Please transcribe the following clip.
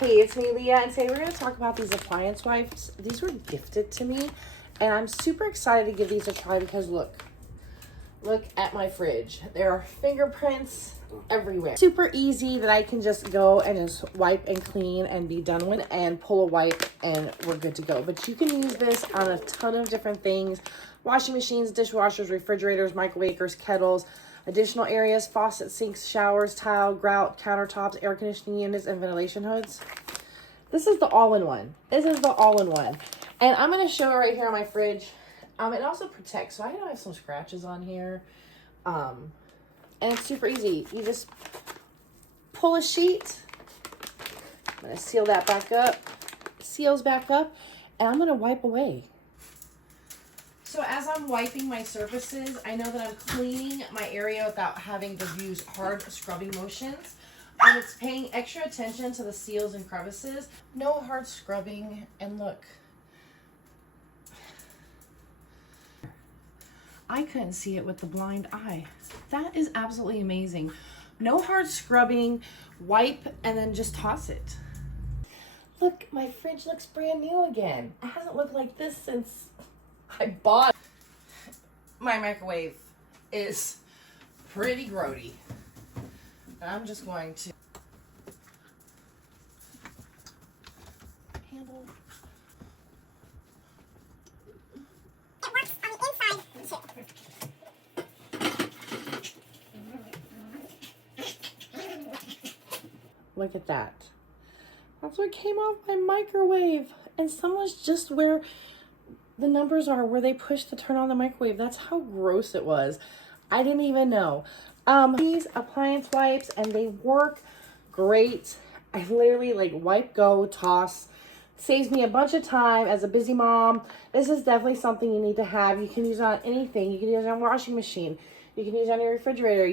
Hey, it's me, Leah, and today we're going to talk about these appliance wipes. These were gifted to me, and I'm super excited to give these a try because look at my fridge. There are fingerprints everywhere. Super easy that I can just go and just wipe and clean and be done with, and pull a wipe and we're good to go. But you can use this on a ton of different things: washing machines, dishwashers, refrigerators, microwaves, kettles, additional areas, faucets, sinks, showers, tile, grout, countertops, air conditioning units, and ventilation hoods. This is the all-in-one. This is the all-in-one. And I'm going to show it right here on my fridge. It also protects, so I know I have some scratches on here. And it's super easy. You just pull a sheet. I'm going to seal that back up. Seals back up. And I'm going to wipe away. So as I'm wiping my surfaces, I know that I'm cleaning my area without having to use hard scrubbing motions. And it's paying extra attention to the seals and crevices. No hard scrubbing. And look, I couldn't see it with the blind eye. That is absolutely amazing. No hard scrubbing, wipe, and then just toss it. Look, my fridge looks brand new again. It hasn't looked like this since I bought. My microwave is pretty grody. I'm just going to handle. It works on the inside too. Look at that. That's what came off my microwave. And someone's just where the numbers are, where they push to turn on the microwave. That's how gross it was. I didn't even know. These appliance wipes, and they work great. I literally like wipe, go, toss. Saves me a bunch of time as a busy mom. This is definitely something you need to have. You can use it on anything. You can use it on a washing machine. You can use it on your refrigerator.